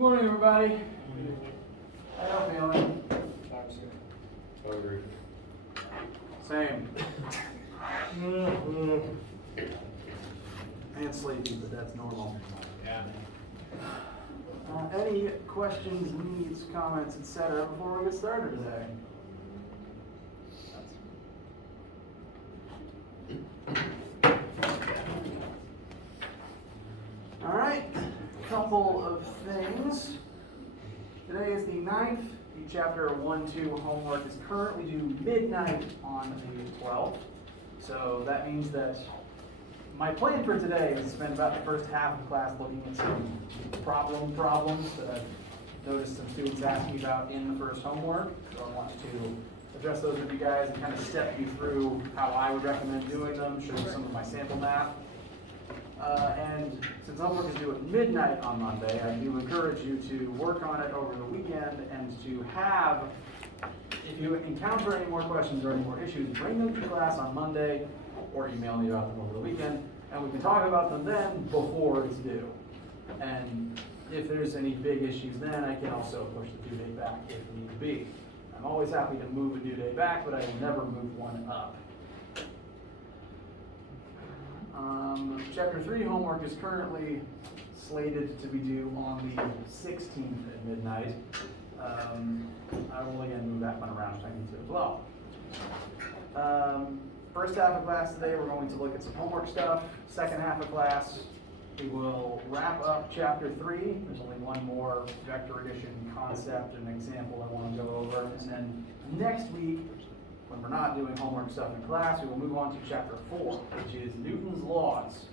Morning, everybody. How y'all feeling? Hungry. Same. And sleepy, but that's normal. Yeah. Any questions, needs, comments, etc. before we get started today? All right, a couple of things. Today is the 9th. The chapter 1-2 homework is currently due midnight on the 12th. So that means that my plan for today is to spend about the first half of class looking at some problems that I've noticed some students asking about in the first homework. So I want to address those with you guys and kind of step you through how I would recommend doing them, show you some of my sample math. And since homework is due at midnight on Monday, I do encourage you to work on it over the weekend and to have, if you encounter any more questions or any more issues, bring them to class on Monday or email me about them over the weekend, and we can talk about them then before it's due. And if there's any big issues then, I can also push the due date back if need be. I'm always happy to move a due date back, but I will never move one up. Chapter 3 homework is currently slated to be due on the 16th at midnight. I will again move that one around if I need to as well. First half of class today, we're going to look at some homework stuff. Second half of class, we will wrap up chapter 3. There's only one more vector addition concept and example I want to go over. And then next week, when we're not doing homework stuff in class, we will move on to chapter 4, which is Newton's laws.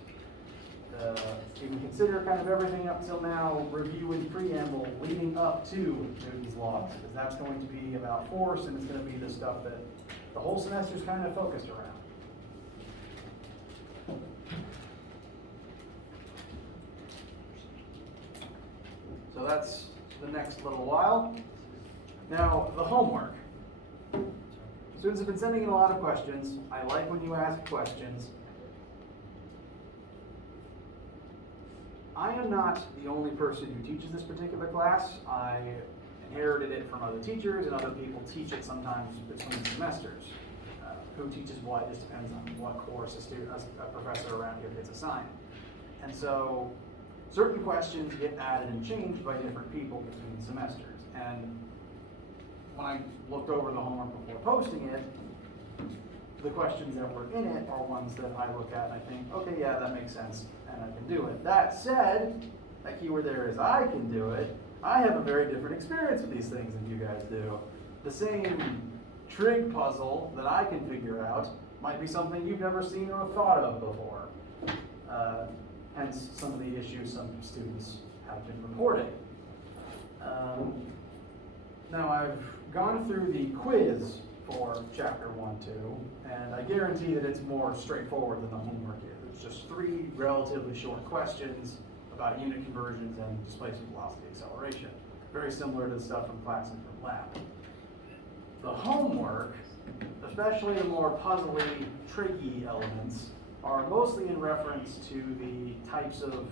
You can consider kind of everything up till now, review and preamble leading up to Newton's laws, because that's going to be about force, and it's going to be the stuff that the whole semester is kind of focused around. So that's the next little while. Now, the homework. Students have been sending in a lot of questions. I like when you ask questions. I am not the only person who teaches this particular class. I inherited it from other teachers, and other people teach it sometimes between semesters. Who teaches what just depends on what course a professor around here gets assigned. And so certain questions get added and changed by different people between semesters. And when I looked over the homework before posting it, the questions that were in it are ones that I look at and I think, okay, yeah, that makes sense, and I can do it. That said, that keyword there is I can do it. I have a very different experience with these things than you guys do. The same trig puzzle that I can figure out might be something you've never seen or thought of before. Hence some of the issues some students have been reporting. Now I've gone through the quiz for chapter 1-2, and I guarantee that it's more straightforward than the homework is. It's just 3 relatively short questions about unit conversions and displacement, velocity, acceleration. Very similar to the stuff from class and from lab. The homework, especially the more puzzly, tricky elements, are mostly in reference to the types of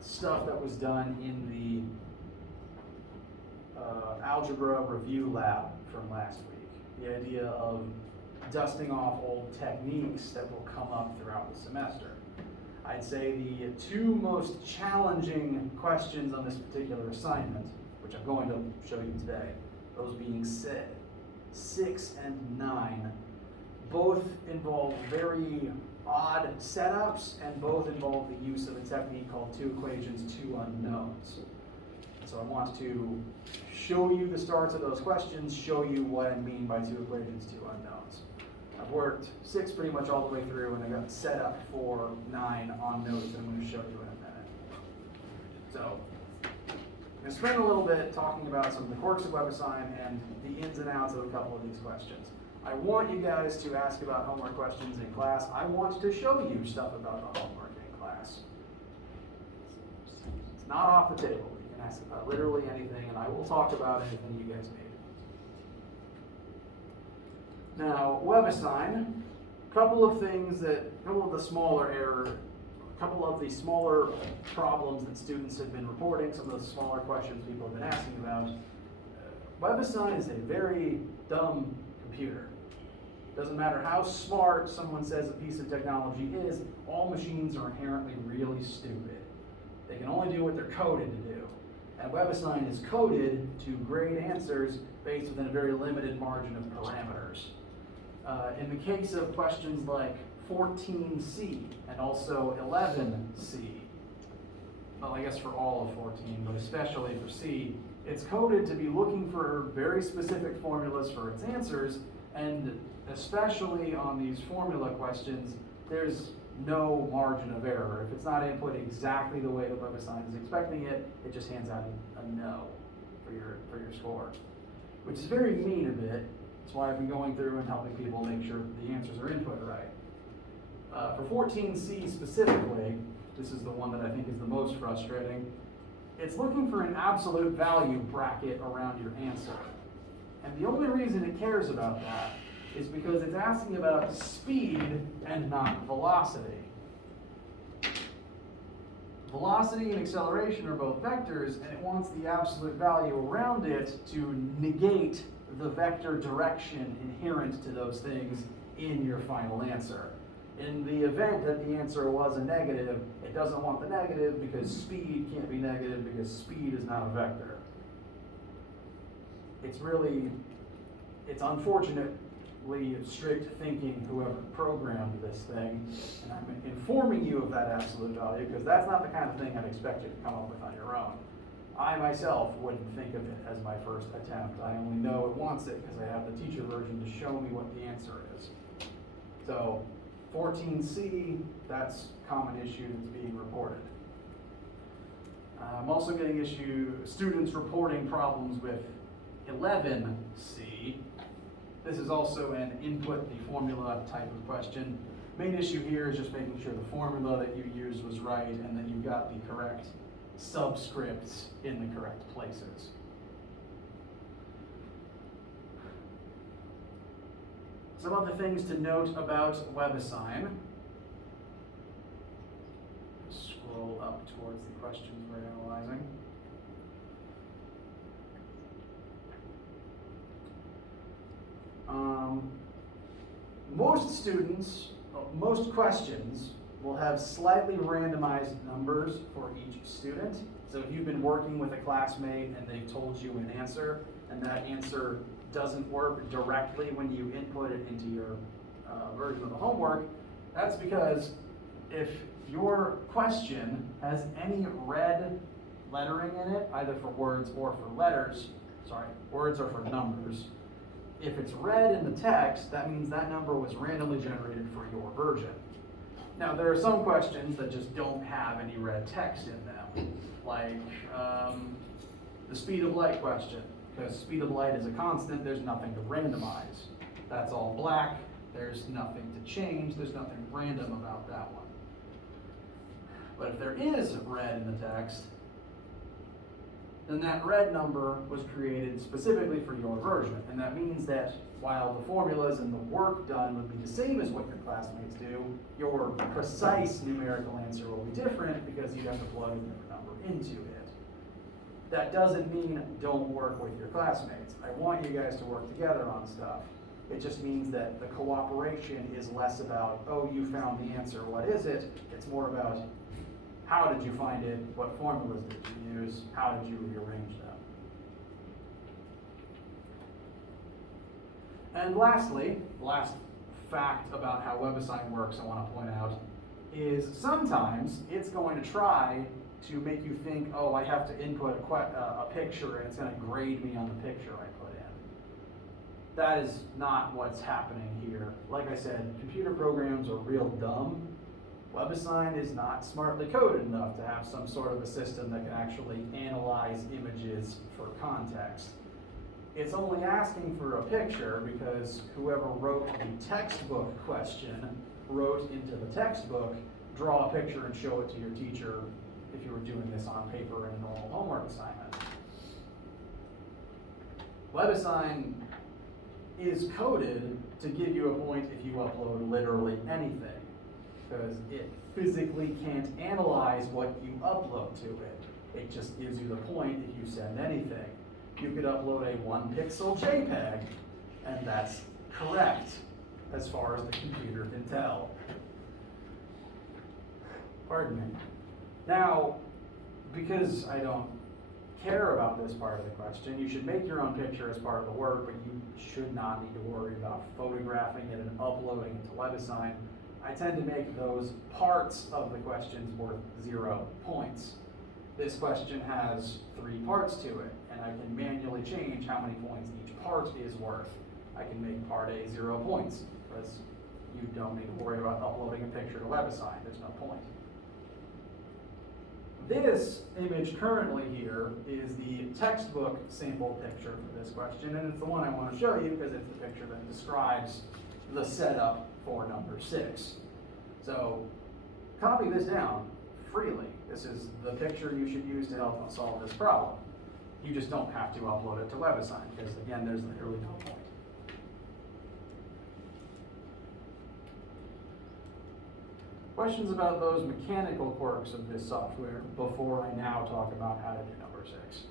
stuff that was done in the algebra review lab from last week. The idea of dusting off old techniques that will come up throughout the semester. I'd say the 2 most challenging questions on this particular assignment, which I'm going to show you today, those being 6 and 9, both involve very odd setups and both involve the use of a technique called 2 equations, 2 unknowns. So I want to show you the starts of those questions, show you what I mean by 2 equations, 2 unknowns. I've worked 6 pretty much all the way through, and I got set up for 9 on notes that I'm going to show you in a minute. So I'm going to spend a little bit talking about some of the quirks of WebAssign and the ins and outs of a couple of these questions. I want you guys to ask about homework questions in class. I want to show you stuff about the homework in class. It's not off the table. You can ask about literally anything, and I will talk about anything you guys need. Now, WebAssign, couple of the smaller error couple of the smaller problems that students have been reporting, some of the smaller questions people have been asking about. WebAssign is a very dumb computer. Doesn't matter how smart someone says a piece of technology is, all machines are inherently really stupid. They can only do what they're coded to do. And WebAssign is coded to grade answers based within a very limited margin of parameters. In the case of questions like 14C and also 11C, well, I guess for all of 14, but especially for C, it's coded to be looking for very specific formulas for its answers, and especially on these formula questions, there's no margin of error. If it's not input exactly the way that WebAssign is expecting it, it just hands out a no for your score, which is very mean of it. That's why I've been going through and helping people make sure the answers are input right. For 14C specifically, this is the one that I think is the most frustrating. It's looking for an absolute value bracket around your answer. And the only reason it cares about that is because it's asking about speed and not velocity. Velocity and acceleration are both vectors, and it wants the absolute value around it to negate the vector direction inherent to those things in your final answer. In the event that the answer was a negative, it doesn't want the negative because speed can't be negative because speed is not a vector. It's unfortunately strict thinking whoever programmed this thing, and I'm informing you of that absolute value because that's not the kind of thing I'd expect you to come up with on your own. I myself wouldn't think of it as my first attempt. I only know it wants it because I have the teacher version to show me what the answer is. So 14C, that's a common issue that's being reported. I'm also getting students reporting problems with 11C. This is also an input the formula type of question. Main issue here is just making sure the formula that you used was right and that you got the correct subscripts in the correct places. Some other things to note about WebAssign. Scroll up towards the questions we're analyzing. Most questions will have slightly randomized numbers for each student. So if you've been working with a classmate and they've told you an answer, and that answer doesn't work directly when you input it into your version of the homework, that's because if your question has any red lettering in it, either for words or for words or for numbers, if it's red in the text, that means that number was randomly generated for your version. Now, there are some questions that just don't have any red text in them, like the speed of light question. Because speed of light is a constant, there's nothing to randomize. That's all black, there's nothing to change, there's nothing random about that one. But if there is red in the text, then that red number was created specifically for your version. And that means that while the formulas and the work done would be the same as what your classmates do, your precise numerical answer will be different because you have to plug a different number into it. That doesn't mean don't work with your classmates. I want you guys to work together on stuff. It just means that the cooperation is less about, oh, you found the answer, what is it? It's more about, how did you find it? What formulas did you use? How did you rearrange them? And lastly, the last fact about how WebAssign works I want to point out is sometimes it's going to try to make you think, oh, I have to input a picture and it's going to grade me on the picture I put in. That is not what's happening here. Like I said, computer programs are real dumb. WebAssign is not smartly coded enough to have some sort of a system that can actually analyze images for context. It's only asking for a picture because whoever wrote the textbook question wrote into the textbook, draw a picture and show it to your teacher if you were doing this on paper in a normal homework assignment. WebAssign is coded to give you a point if you upload literally anything. because it physically can't analyze what you upload to it. It just gives you the point if you send anything. You could upload a 1-pixel JPEG, and that's correct, as far as the computer can tell. Pardon me. Now, because I don't care about this part of the question, you should make your own picture as part of the work, but you should not need to worry about photographing it and uploading it to LeviSign. I tend to make those parts of the questions worth 0 points. This question has 3 parts to it, and I can manually change how many points each part is worth. I can make part A 0 points, because you don't need to worry about uploading a picture to LeviSign. There's no point. This image currently here is the textbook sample picture for this question, and it's the one I want to show you because it's the picture that describes the setup for number 6. So copy this down freely. This is the picture you should use to help us solve this problem. You just don't have to upload it to LeviSign because, again, there's literally no point. Questions about those mechanical quirks of this software before I now talk about how to do number 6.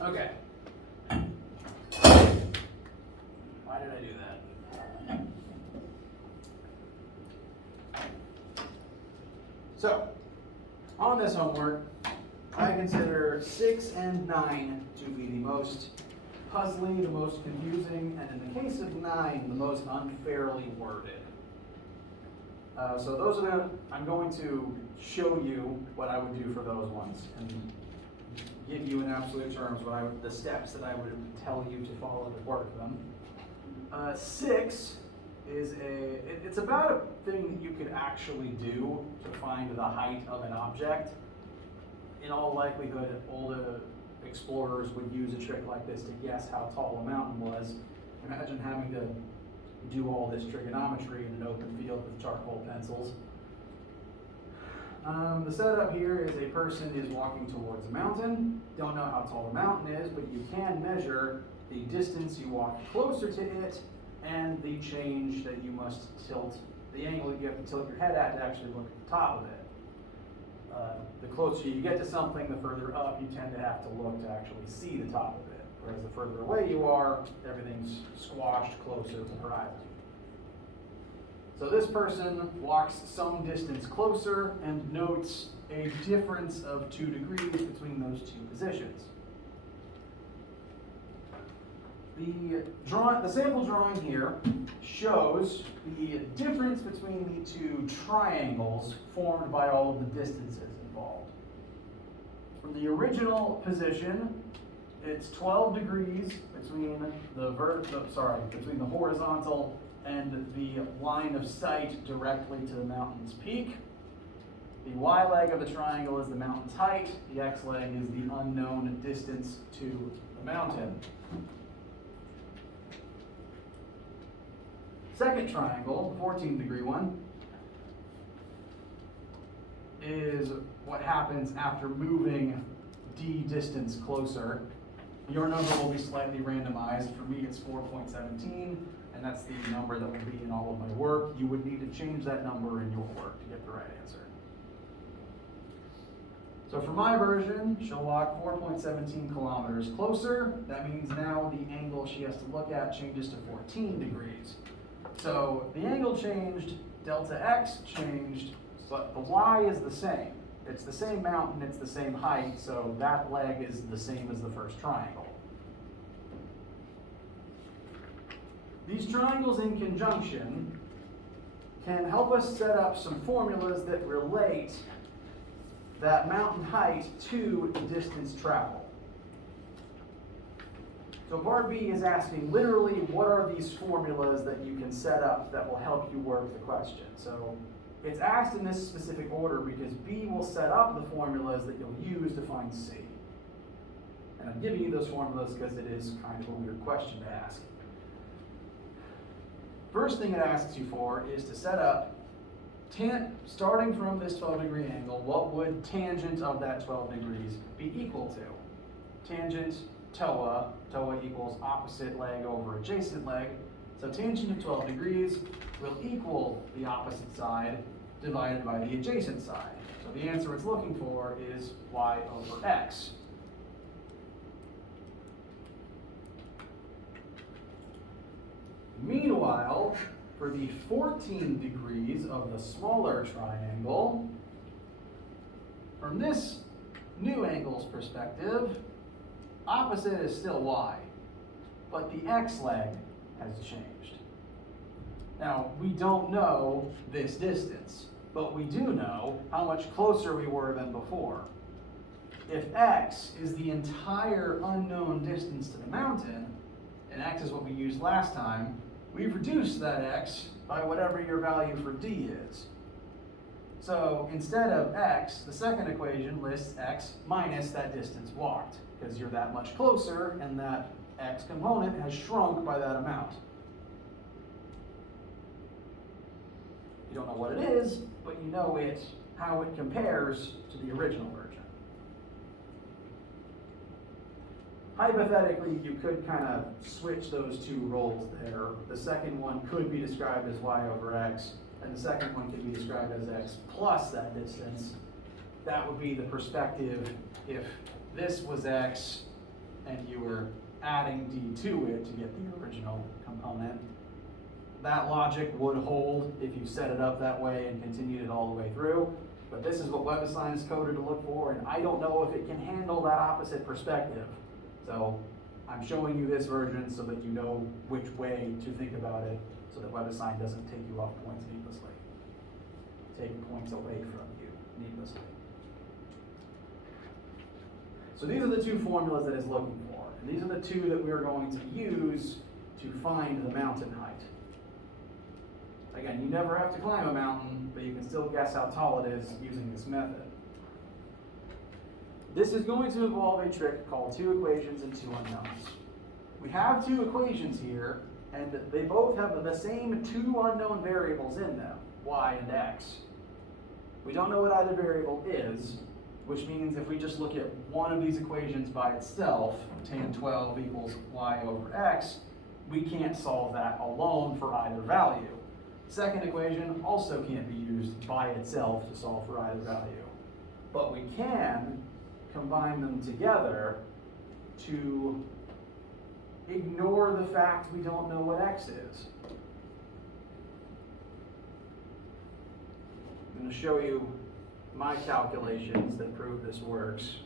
Okay. Why did I do that? So, on this homework, I consider 6 and 9 to be the most puzzling, the most confusing, and in the case of 9, the most unfairly worded. So those are I'm going to show you what I would do for those ones and give you in absolute terms the steps that I would tell you to follow to work them. 6 is it's about a thing that you could actually do to find the height of an object. In all likelihood, old explorers would use a trick like this to guess how tall a mountain was. Imagine having to do all this trigonometry in an open field with charcoal pencils. The setup here is a person is walking towards a mountain. Don't know how tall the mountain is, but you can measure the distance you walk closer to it and the change that you must tilt, the angle that you have to tilt your head at to actually look at the top of it. The closer you get to something, the further up you tend to have to look to actually see the top of it. Whereas the further away you are, everything's squashed closer to the horizon. So this person walks some distance closer and notes a difference of 2 degrees between those 2 positions. The sample drawing here shows the difference between the 2 triangles formed by all of the distances involved. From the original position, it's 12 degrees between between the horizontal and the line of sight directly to the mountain's peak. The y leg of the triangle is the mountain's height. The x leg is the unknown distance to the mountain. Second triangle, the 14-degree one, is what happens after moving d distance closer. Your number will be slightly randomized. For me, it's 4.17, and that's the number that will be in all of my work. You would need to change that number in your work to get the right answer. So for my version, she'll walk 4.17 kilometers closer. That means now the angle she has to look at changes to 14 degrees. So the angle changed, delta x changed, but the y is the same. It's the same mountain, it's the same height, so that leg is the same as the first triangle. These triangles in conjunction can help us set up some formulas that relate that mountain height to the distance traveled. So part B is asking literally what are these formulas that you can set up that will help you work the question. So it's asked in this specific order because B will set up the formulas that you'll use to find C. And I'm giving you those formulas because it is kind of a weird question to ask. First thing it asks you for is to set up starting from this 12-degree angle, what would tangent of that 12 degrees be equal to? Tangent TOA equals opposite leg over adjacent leg. So tangent of 12 degrees will equal the opposite side divided by the adjacent side. So the answer it's looking for is y over x. Meanwhile, for the 14 degrees of the smaller triangle, from this new angle's perspective, opposite is still y, but the x leg has changed. Now, we don't know this distance, but we do know how much closer we were than before. If x is the entire unknown distance to the mountain, and x is what we used last time, we've reduced that x by whatever your value for d is. So instead of x, the second equation lists x minus that distance walked, because you're that much closer and that x component has shrunk by that amount. You don't know what it is, but you know how it compares to the original version. Hypothetically, you could kind of switch those two roles there. The second one could be described as y over x, and the second one could be described as x plus that distance. That would be the perspective if this was x and you were adding d to it to get the original component. That logic would hold if you set it up that way and continued it all the way through. But this is what WebAssign is coded to look for, and I don't know if it can handle that opposite perspective. So I'm showing you this version so that you know which way to think about it, so that WebAssign doesn't take you off points needlessly. Take points away from you needlessly. So these are the two formulas that it's looking for. And these are the two that we're going to use to find the mountain height. Again, you never have to climb a mountain, but you can still guess how tall it is using this method. This is going to involve a trick called two equations and two unknowns. We have two equations here, and they both have the same two unknown variables in them, y and x. We don't know what either variable is, which means if we just look at one of these equations by itself, tan 12 equals y over x, we can't solve that alone for either value. Second equation also can't be used by itself to solve for either value. But we can combine them together to ignore the fact we don't know what x is. I'm going to show you my calculations that prove this works.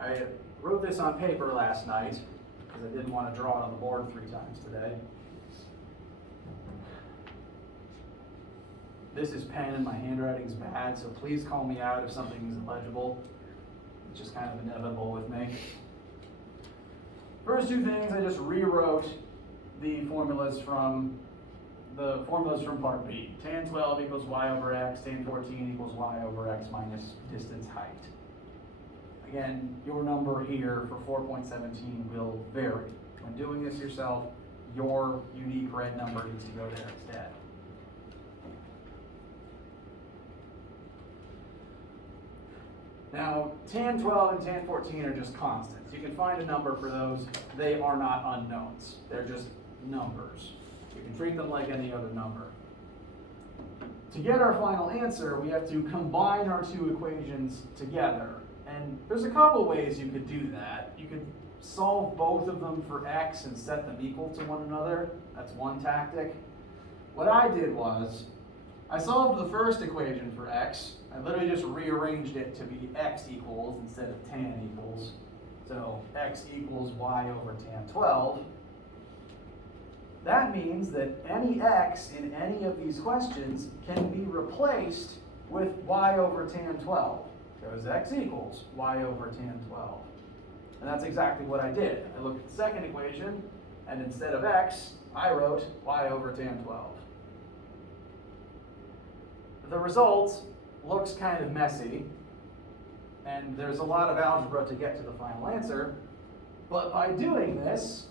I wrote this on paper last night because I didn't want to draw it on the board 3 times today. This is pen and my handwriting's bad, so please call me out if something is illegible. It's just kind of inevitable with me. First two things, I just rewrote the formulas from part B. Tan 12 equals y over x, tan 14 equals y over x minus distance height. Again, your number here for 4.17 will vary. When doing this yourself, your unique red number needs to go there instead. Now, tan 12 and tan 14 are just constants. You can find a number for those. They are not unknowns. They're just numbers. You can treat them like any other number. To get our final answer, we have to combine our two equations together. And there's a couple ways you could do that. You could solve both of them for x and set them equal to one another. That's one tactic. What I did was, I solved the first equation for x. I literally just rearranged it to be x equals instead of tan equals. So x equals y over tan 12. That means that any x in any of these questions can be replaced with y over tan 12. Because x equals y over tan 12. And that's exactly what I did. I looked at the second equation, and instead of x, I wrote y over tan 12. The result looks kind of messy, and there's a lot of algebra to get to the final answer, but by doing this,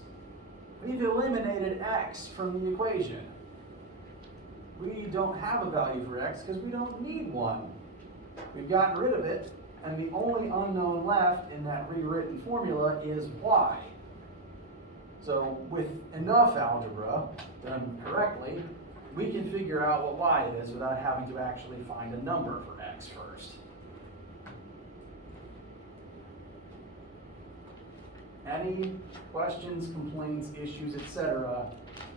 we've eliminated x from the equation. don't have a value for x because we don't need one. We've gotten rid of it, and the only unknown left in that rewritten formula is y. So with enough algebra done correctly, we can figure out what y is without having to actually find a number for x first. Any questions, complaints, issues, etc.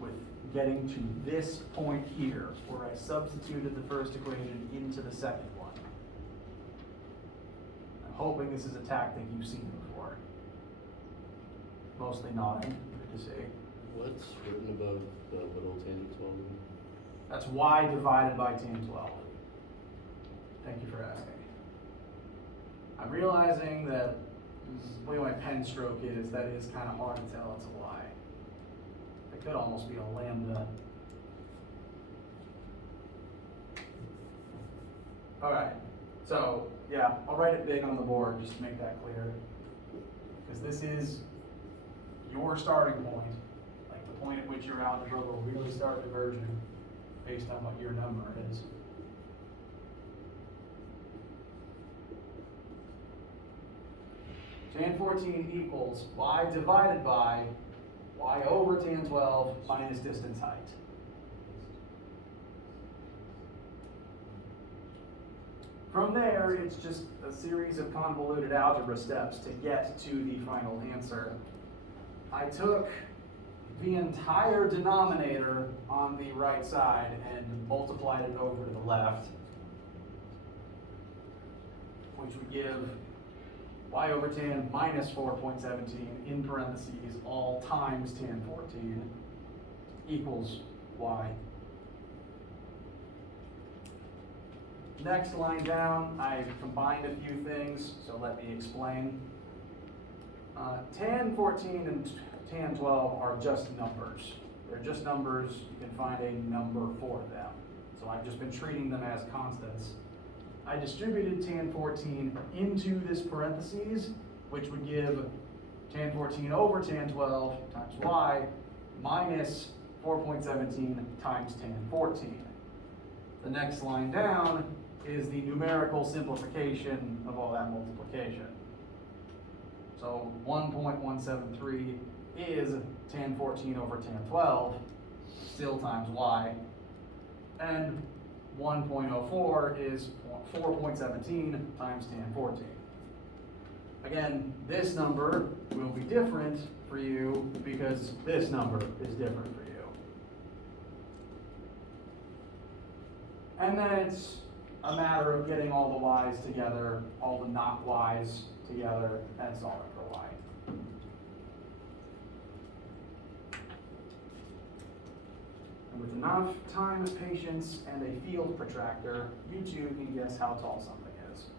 with getting to this point here, where I substituted the first equation into the second one? I'm hoping this is a tactic you've seen before. Mostly nodding, good to see. What's written above the little tangent 12? That's y divided by tan 12. Thank you for asking. I'm realizing that the way my pen stroke is, that is kind of hard to tell it's a y. It could almost be a lambda. All right, so yeah, I'll write it big on the board just to make that clear. Because this is your starting point, like the point at which your algebra will really start diverging based on what your number is. Tan 14 equals y divided by y over tan 12 minus distance height. From there, it's just a series of convoluted algebra steps to get to the final answer. I took the entire denominator on the right side and multiplied it over to the left, which would give y over tan minus 4.17 in parentheses all times tan 14 equals y. Next line down, I've combined a few things, so let me explain. Tan 14 and tan 12 are just numbers. They're just numbers. You can find a number for them. So I've just been treating them as constants. I distributed tan 14 into this parentheses, which would give tan 14 over tan 12 times y minus 4.17 times tan 14. The next line down is the numerical simplification of all that multiplication. So 1.173 is tan 14 over tan 12, still times y, and 1.04 is 4.17 times tan 14. Again, this number will be different for you because this number is different for you. And then it's a matter of getting all the y's together, all the not y's together, and solving for y. And with enough time, patience, and a field protractor, you too can guess how tall something is.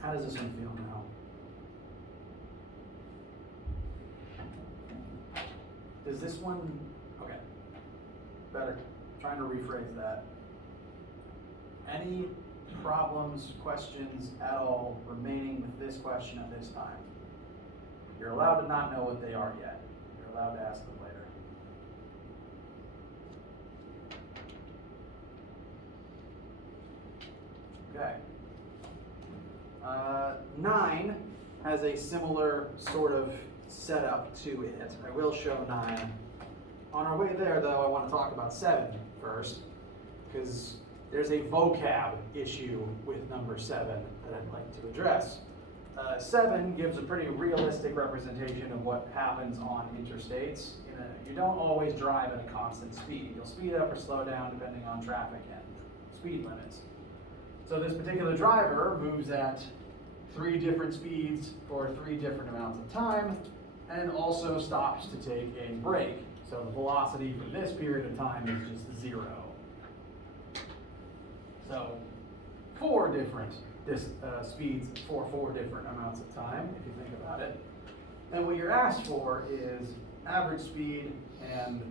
How does this one feel now? Does this one, okay, better, trying to rephrase that. Any problems, questions at all remaining with this question at this time? You're allowed to not know what they are yet. You're allowed to ask them later. Okay. 9 has a similar sort of setup to it. I will show 9. On our way there, though, I want to talk about 7 first, because there's a vocab issue with number 7 that I'd like to address. 7 gives a pretty realistic representation of what happens on interstates. You don't always drive at a constant speed. You'll speed up or slow down depending on traffic and speed limits. So this particular driver moves at 3 different speeds for 3 different amounts of time, and also stops to take a break. So the velocity for this period of time is just 0. So 4 different speeds for 4 different amounts of time, if you think about it. And what you're asked for is average speed and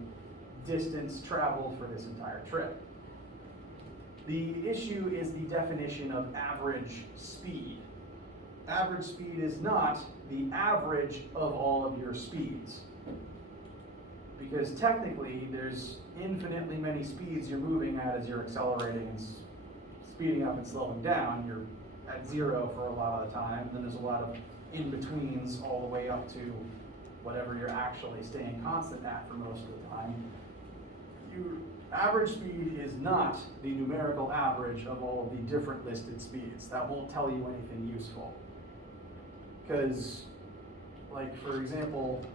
distance traveled for this entire trip. The issue is the definition of average speed. Average speed is not the average of all of your speeds. Because technically, there's infinitely many speeds you're moving at as you're accelerating and speeding up and slowing down. You're at zero for a lot of the time, and then there's a lot of in-betweens all the way up to whatever you're actually staying constant at for most of the time. Your average speed is not the numerical average of all of the different listed speeds. That won't tell you anything useful. Because, like, for example,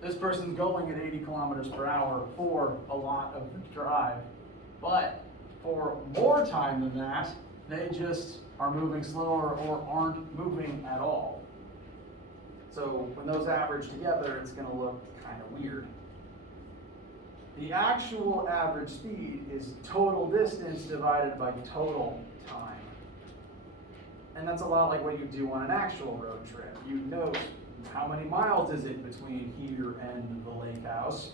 this person's going at 80 kilometers per hour for a lot of the drive, but for more time than that, they just are moving slower or aren't moving at all. So when those average together, it's going to look kind of weird. The actual average speed is total distance divided by total time. And that's a lot like what you do on an actual road trip. You note how many miles is it between here and the lake house,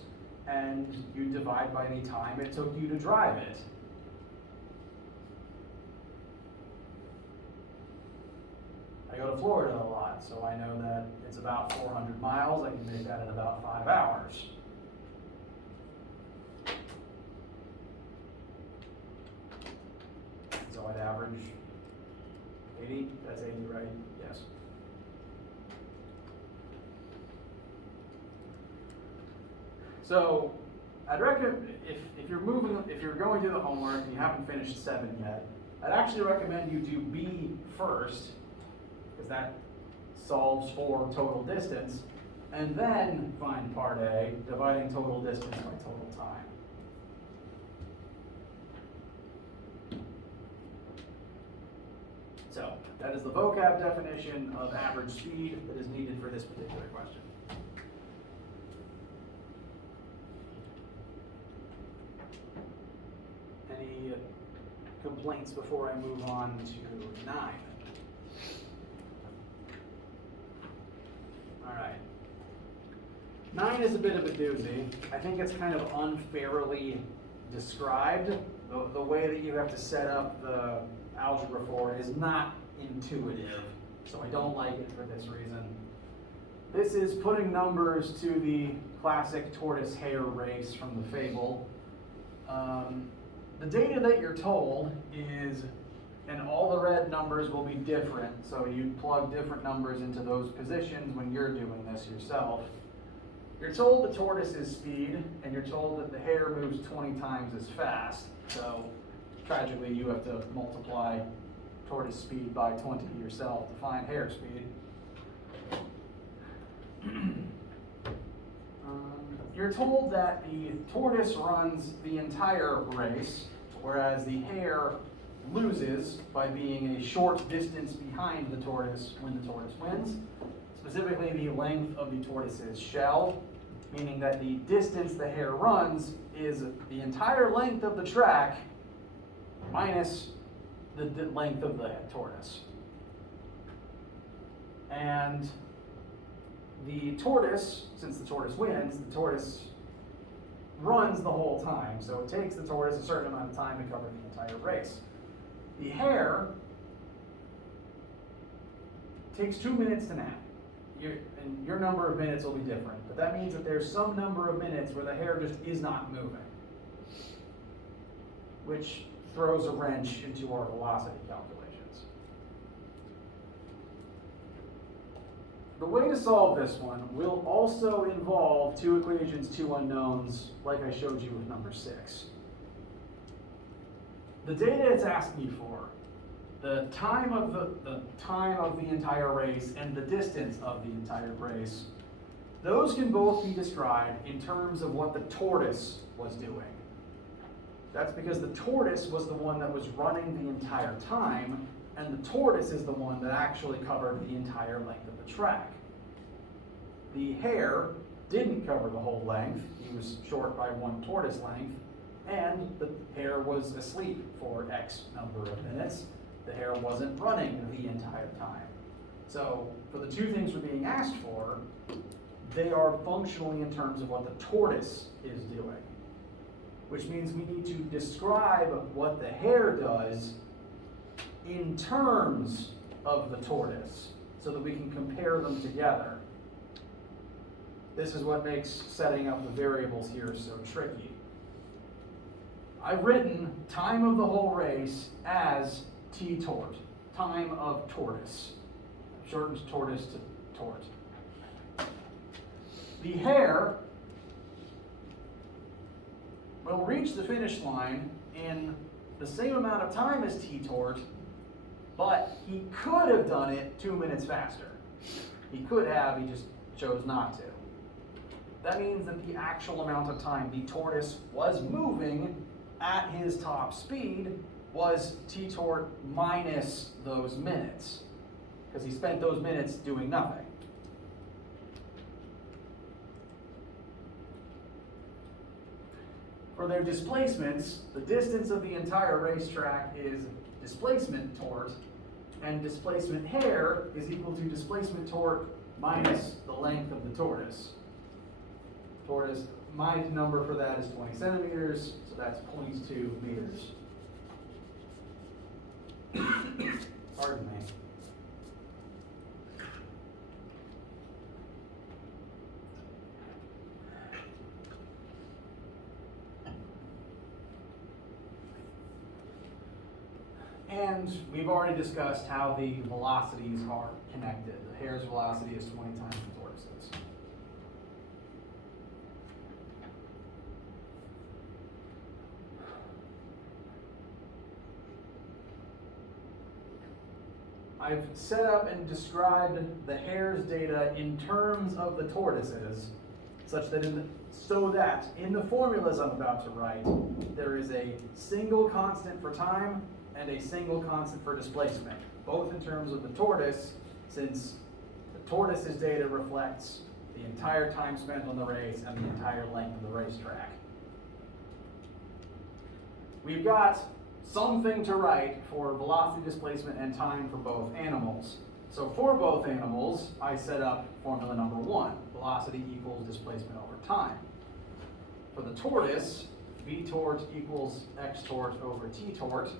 and you divide by the time it took you to drive it. I go to Florida a lot, so I know that it's about 400 miles. I can make that in about 5 hours. So I'd average 80, that's 80, right? Yes. So I'd recommend, if you're going through the homework and you haven't finished 7 yet, I'd actually recommend you do B first, because that solves for total distance, and then find part A, dividing total distance by total time. So that is the vocab definition of average speed that is needed for this particular question. Any complaints before I move on to 9? All right. 9 is a bit of a doozy. I think it's kind of unfairly described. The way that you have to set up the algebra for it is not intuitive, so I don't like it for this reason. This is putting numbers to the classic tortoise-hare race from the fable. The data that you're told is, and all the red numbers will be different, so you plug different numbers into those positions when you're doing this yourself. You're told the tortoise's speed, and you're told that the hare moves 20 times as fast, so tragically you have to multiply tortoise speed by 20 yourself to find hare speed. You're told that the tortoise runs the entire race, whereas the hare loses by being a short distance behind the tortoise when the tortoise wins. Specifically, the length of the tortoise's shell, meaning that the distance the hare runs is the entire length of the track minus the length of the tortoise. And the tortoise, since the tortoise wins, the tortoise runs the whole time. So it takes the tortoise a certain amount of time to cover the entire race. The hare takes 2 minutes to nap. And your number of minutes will be different, but that means that there's some number of minutes where the hare just is not moving, which throws a wrench into our velocity calculations. The way to solve this one will also involve 2 equations, 2 unknowns, like I showed you with number 6. The data it's asking you for, the time of the entire race and the distance of the entire race, those can both be described in terms of what the tortoise was doing. That's because the tortoise was the one that was running the entire time, and the tortoise is the one that actually covered the entire length of the track. The hare didn't cover the whole length. He was short by 1 tortoise length, and the hare was asleep for X number of minutes. The hare wasn't running the entire time. So for the 2 things we're being asked for, they are functionally in terms of what the tortoise is doing. which means we need to describe what the hare does in terms of the tortoise so that we can compare them together. This is what makes setting up the variables here so tricky. I've written time of the whole race as t-tort, time of tortoise. I've shortened tortoise to tort. The hare will reach the finish line in the same amount of time as t-tort, but he could have done it 2 minutes faster. He could have, he just chose not to. That means that the actual amount of time the tortoise was moving at his top speed was t-tort minus those minutes, because he spent those minutes doing nothing. For their displacements, the distance of the entire racetrack is displacement tort, and displacement hare is equal to displacement torque minus the length of the tortoise. Tortoise, my number for that is 20 centimeters, so that's 0.2 meters. Pardon me. And we've already discussed how the velocities are connected. The hare's velocity is 20 times the tortoise's. I've set up and described the hare's data in terms of the tortoise's, such that in the formulas I'm about to write, there is a single constant for time and a single constant for displacement, both in terms of the tortoise, since the tortoise's data reflects the entire time spent on the race and the entire length of the racetrack. We've got something to write for velocity, displacement, and time for both animals. So for both animals, I set up formula number 1, velocity equals displacement over time. For the tortoise, v tort equals x tort over t tort.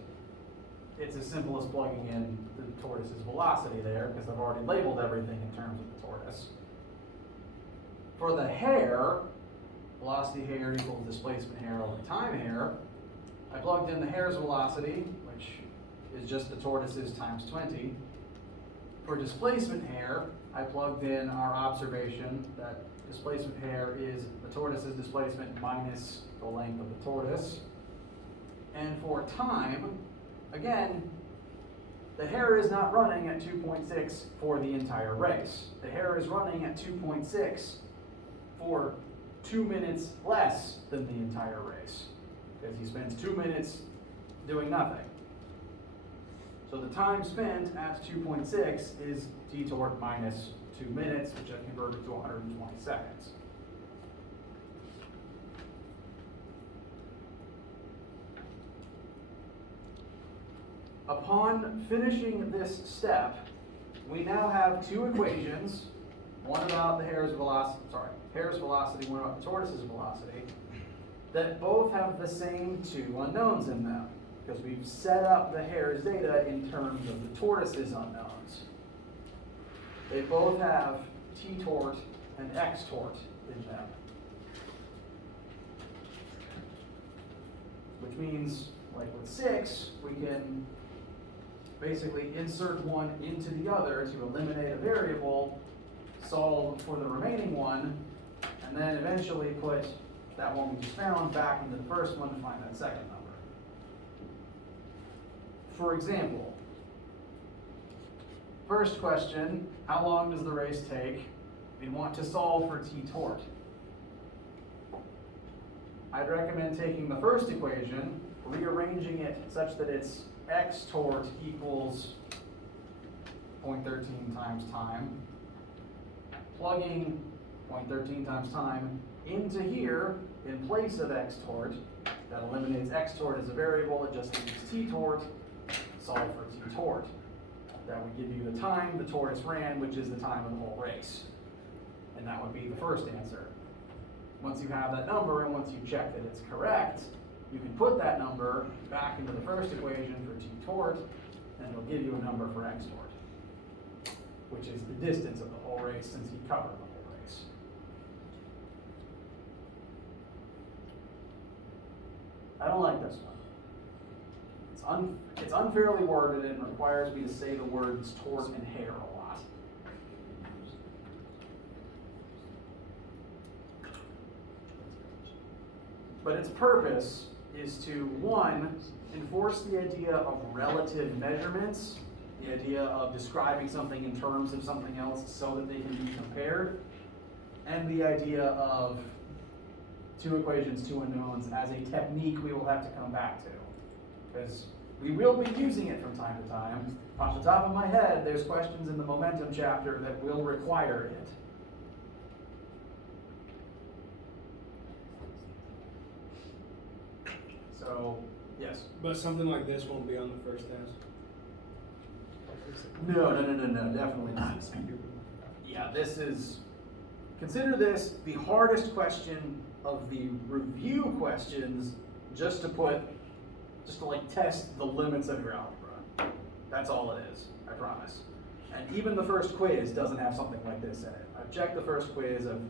It's as simple as plugging in the tortoise's velocity there, because I've already labeled everything in terms of the tortoise. For the hare, velocity hare equals displacement hare over time hare. I plugged in the hare's velocity, which is just the tortoise's times 20. For displacement hare, I plugged in our observation that displacement hare is the tortoise's displacement minus the length of the tortoise. And for time, again, the hare is not running at 2.6 for the entire race. The hare is running at 2.6 for 2 minutes less than the entire race, because he spends 2 minutes doing nothing. So the time spent at 2.6 is t-tort minus 2 minutes, which I've converted to 120 seconds. Upon finishing this step, we now have 2 equations, one about the hare's velocity, one about the tortoise's velocity, that both have the same 2 unknowns in them, because we've set up the hare's data in terms of the tortoise's unknowns. They both have t-tort and x-tort in them. Which means, like with 6, we can basically insert one into the other to eliminate a variable, solve for the remaining one, and then eventually put that one we just found back into the first one to find that second number. For example, first question, how long does the race take? We want to solve for t-tort. I'd recommend taking the first equation, rearranging it such that it's x tort equals 0.13 times time, plugging 0.13 times time into here in place of x tort. That eliminates x tort as a variable, it just leaves t tort, solve for t tort. That would give you the time the tortoise ran, which is the time of the whole race. And that would be the first answer. Once you have that number and once you check that it's correct, you can put that number back into the first equation for t tort, and it'll give you a number for x tort, which is the distance of the whole race since he covered the whole race. I don't like this one. It's unfairly worded and requires me to say the words tort and hair a lot. But its purpose is to, one, enforce the idea of relative measurements, the idea of describing something in terms of something else so that they can be compared, and the idea of two equations, two unknowns, as a technique we will have to come back to. Because we will be using it from time to time. Off the top of my head, there's questions in the momentum chapter that will require it. So, yes. But something like this won't be on the first test. No, definitely not. Yeah, consider this the hardest question of the review questions, just to like test the limits of your algebra. That's all it is, I promise. And even the first quiz doesn't have something like this in it. I've checked the first quiz, I've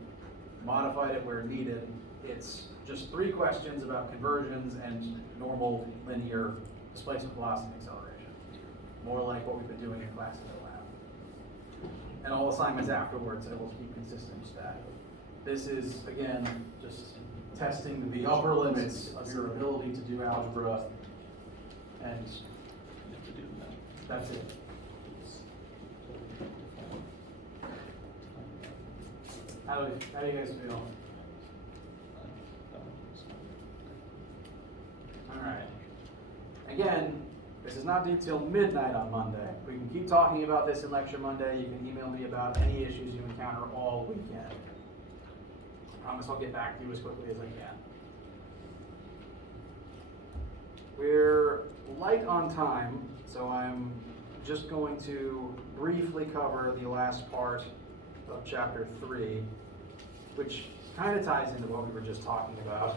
modified it where needed. It's just 3 questions about conversions and normal linear displacement, velocity, and acceleration. More like what we've been doing in class in the lab. And all assignments afterwards, it will keep consistent with that. This is, again, just testing the upper limits of your ability to do algebra, and that's it. How do you guys feel? All right. Again, this is not due till midnight on Monday. We can keep talking about this in lecture Monday. You can email me about any issues you encounter all weekend. I promise I'll get back to you as quickly as I can. We're light on time, so I'm just going to briefly cover the last part of chapter 3, which kind of ties into what we were just talking about.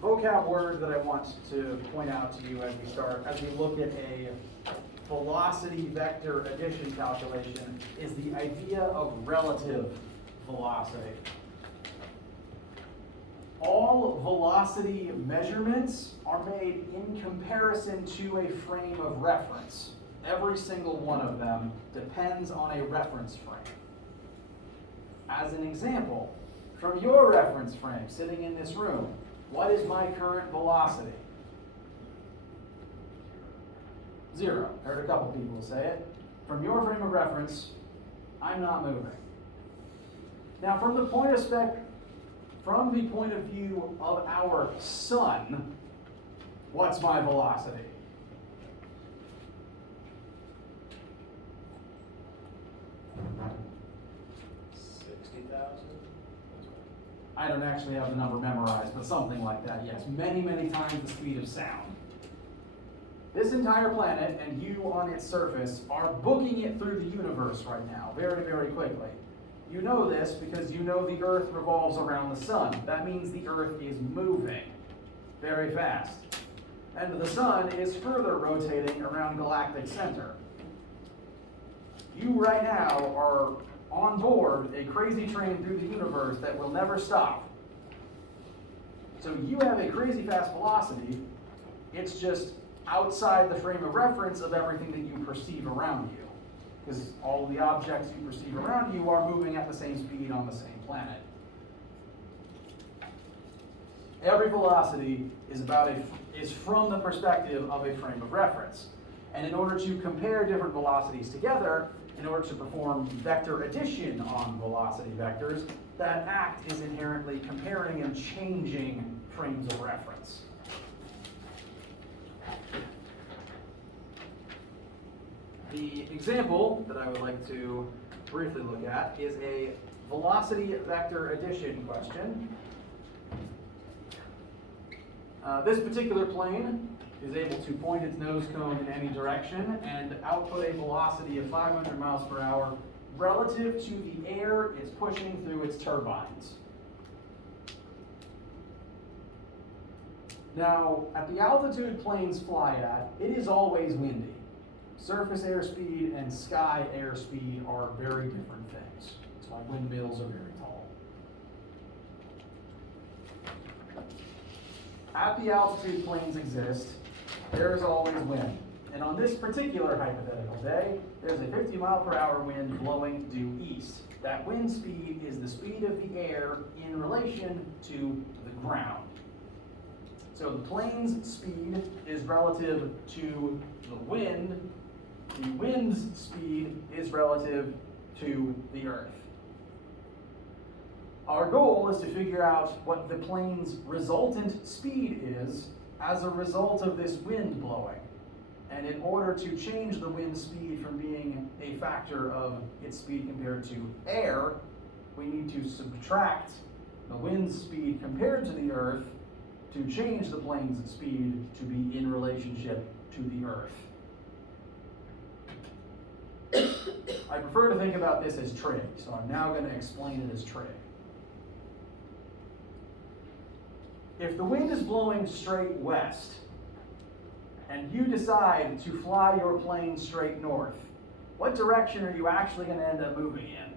Vocab word that I want to point out to you as we look at a velocity vector addition calculation is the idea of relative velocity. All velocity measurements are made in comparison to a frame of reference. Every single one of them depends on a reference frame. As an example, from your reference frame sitting in this room, what is my current velocity? 0. Heard a couple people say it. From your frame of reference, I'm not moving. Now, from the point of view of our sun, what's my velocity? I don't actually have the number memorized, but something like that, yes. Many, many times the speed of sound. This entire planet and you on its surface are booking it through the universe right now, very, very quickly. You know this because you know the Earth revolves around the sun. That means the Earth is moving very fast. And the sun is further rotating around galactic center. You right now are on board a crazy train through the universe that will never stop. So you have a crazy fast velocity. It's just outside the frame of reference of everything that you perceive around you. Because all of the objects you perceive around you are moving at the same speed on the same planet. Every velocity is from the perspective of a frame of reference. And in order to compare different velocities together, in order to perform vector addition on velocity vectors, that act is inherently comparing and changing frames of reference. The example that I would like to briefly look at is a velocity vector addition question. This particular plane is able to point its nose cone in any direction and output a velocity of 500 miles per hour relative to the air it's pushing through its turbines. Now, at the altitude planes fly at, it is always windy. Surface airspeed and sky airspeed are very different things. That's why windmills are very tall. At the altitude planes exist, there is always wind. And on this particular hypothetical day, there's a 50-mile-per-hour wind blowing due east. That wind speed is the speed of the air in relation to the ground. So the plane's speed is relative to the wind. The wind's speed is relative to the earth. Our goal is to figure out what the plane's resultant speed is as a result of this wind blowing. And in order to change the wind speed from being a factor of its speed compared to air, we need to subtract the wind speed compared to the earth to change the plane's speed to be in relationship to the earth. I prefer to think about this as trig, so I'm now going to explain it as trig. If the wind is blowing straight west, and you decide to fly your plane straight north, what direction are you actually going to end up moving in?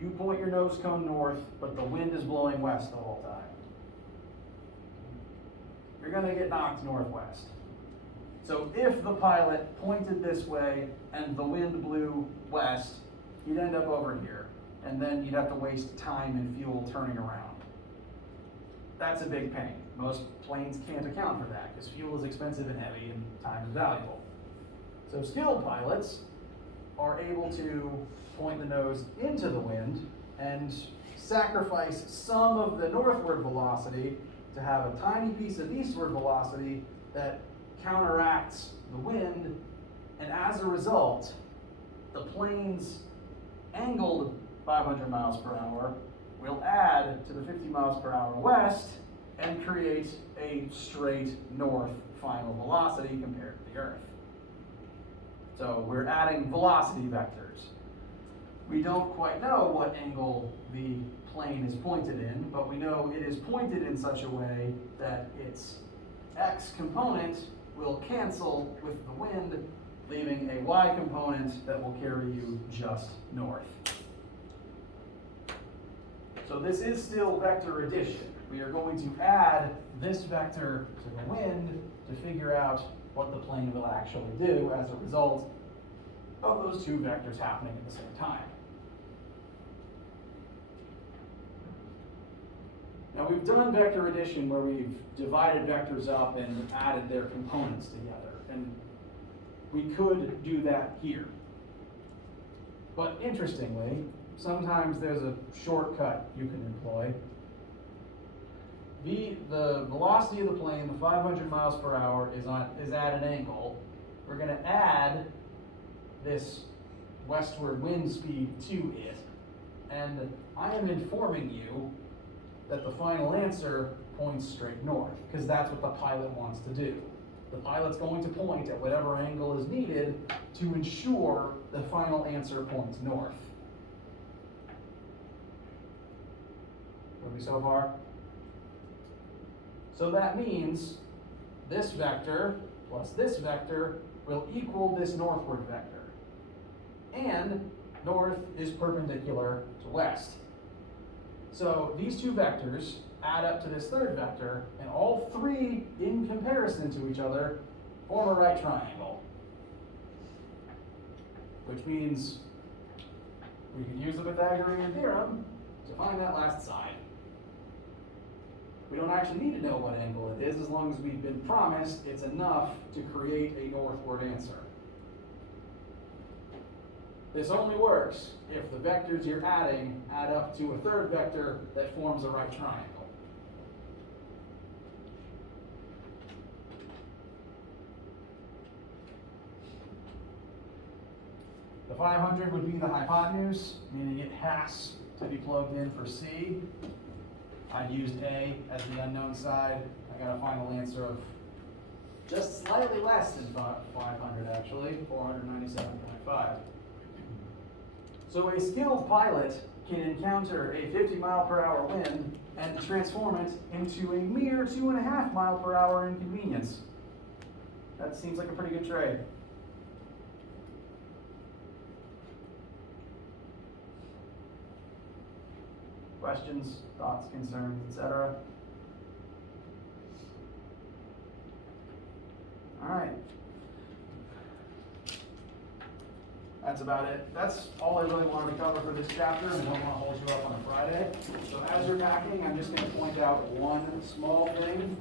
You point your nose cone north, but the wind is blowing west the whole time. You're going to get knocked northwest. So if the pilot pointed this way and the wind blew west, you'd end up over here. And then you'd have to waste time and fuel turning around. That's a big pain. Most planes can't account for that because fuel is expensive and heavy and time is valuable. So skilled pilots are able to point the nose into the wind and sacrifice some of the northward velocity to have a tiny piece of eastward velocity that counteracts the wind, and as a result, the plane's angled 500 miles per hour will add to the 50 miles per hour west and create a straight north final velocity compared to the Earth. So we're adding velocity vectors. We don't quite know what angle the plane is pointed in, but we know it is pointed in such a way that its x component will cancel with the wind, leaving a y component that will carry you just north. So this is still vector addition. We are going to add this vector to the wind to figure out what the plane will actually do as a result of those two vectors happening at the same time. Now we've done vector addition where we've divided vectors up and added their components together, and we could do that here. But interestingly, sometimes there's a shortcut you can employ. The velocity of the plane, the 500 miles per hour, is at an angle. We're going to add this westward wind speed to it, and I am informing you that the final answer points straight north, because that's what the pilot wants to do. The pilot's going to point at whatever angle is needed to ensure the final answer points north. With me so far? So that means this vector plus this vector will equal this northward vector. And north is perpendicular to west. So these two vectors add up to this third vector, and all three, in comparison to each other, form a right triangle. Which means we can use the Pythagorean theorem to find that last side. We don't actually need to know what angle it is as long as we've been promised it's enough to create a northward answer. This only works if the vectors you're adding add up to a third vector that forms a right triangle. The 500 would be the hypotenuse, meaning it has to be plugged in for C. I used A as the unknown side. I got a final answer of just slightly less than 500 actually, 497.5. So a skilled pilot can encounter a 50 mile per hour wind and transform it into a mere 2.5 mile per hour inconvenience. That seems like a pretty good trade. Questions, thoughts, concerns, etc.? All right. That's about it. That's all I really wanted to cover for this chapter, and I don't want to hold you up on a Friday. So as you're packing, I'm just going to point out one small thing.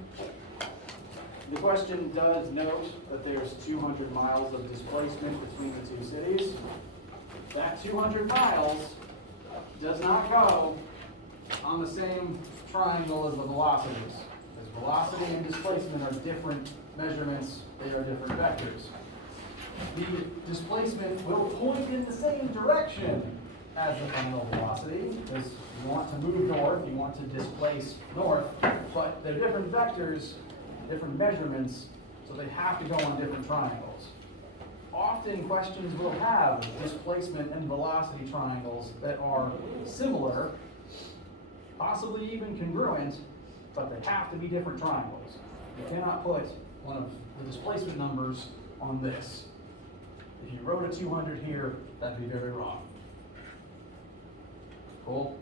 The question does note that there's 200 miles of displacement between the two cities. That 200 miles does not go on the same triangle as the velocities. Because velocity and displacement are different measurements, they are different vectors. The displacement will point in the same direction as the final velocity, because you want to move north, you want to displace north, but they're different vectors, different measurements, so they have to go on different triangles. Often questions will have displacement and velocity triangles that are similar, possibly even congruent, but they have to be different triangles. You cannot put one of the displacement numbers on this. If you wrote a 200 here, that'd be very wrong. Cool?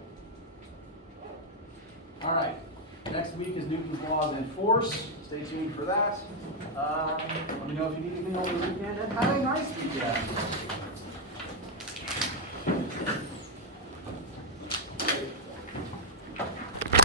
All right, next week is Newton's laws in force. Stay tuned for that. Let me know if you need anything over the weekend, and have a nice weekend.